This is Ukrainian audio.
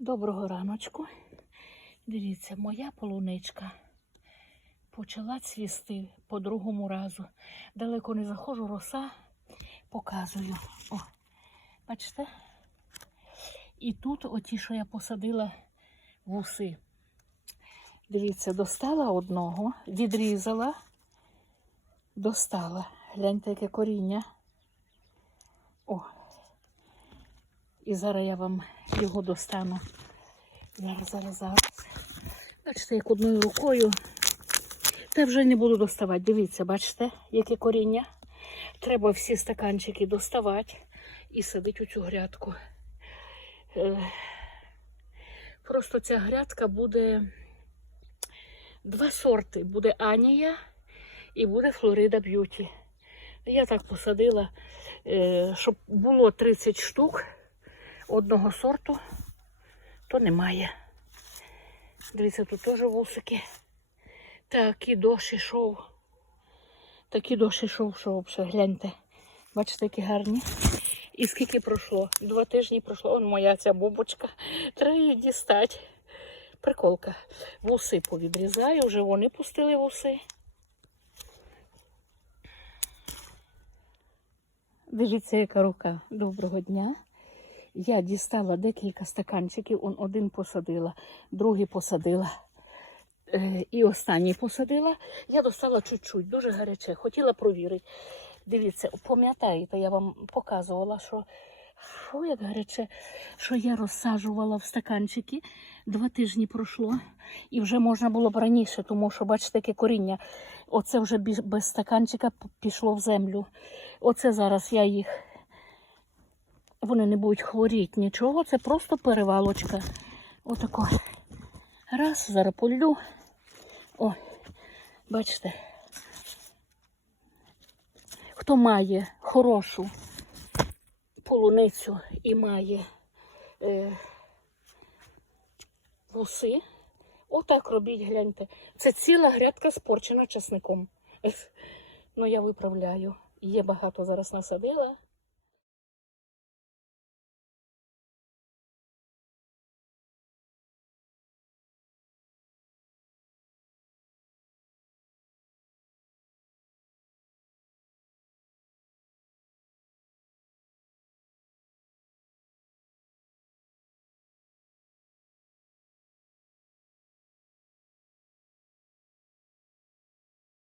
Доброго раночку. Дивіться, моя полуничка почала цвісти по другому разу. Далеко не заходжу, роса показую. О, бачите? І тут оті, що я посадила вуси. Дивіться, достала одного, відрізала, достала. Гляньте, яке коріння. О, і зараз я вам його достану. Зараз, зараз, зараз. Бачите, як одною рукою. Та вже не буду доставати. Дивіться, бачите, яке коріння. Треба всі стаканчики доставати і садити у цю грядку. Е, Просто ця грядка буде два сорти. Буде Анія і буде Флорида Б'юті. Я так посадила, е, щоб було 30 штук одного сорту, то немає. Дивіться, тут теж вусики. Такий дощ ішов. Такий дощ ішов, що взагалі, гляньте. Бачите, які гарні. І скільки пройшло? Два тижні пройшло. Он моя ця бубочка. Треба її дістати. Приколка. Вуси повідрізаю, вже вони пустили вуси. Дивіться, яка рука. Доброго дня. Я дістала декілька стаканчиків, он один посадила, другий посадила. Е, і останній посадила. Я достала чуть-чуть, дуже гаряче. Хотіла провірити. Дивіться, пам'ятаєте, я вам показувала, що фу, як гаряче, що я розсаджувала в стаканчики. Два тижні пройшло, і вже можна було б раніше, тому що, бачите, яке коріння. Оце вже без стаканчика пішло в землю. Оце зараз я їх. Вони не будуть хворіти нічого, це просто перевалочка. Отако. Раз, зараз полю. О, бачите. Хто має хорошу полуницю і має е, вуси, отак робіть, гляньте. Це ціла грядка спорчена часником. Ну, я виправляю. Є багато зараз насадила.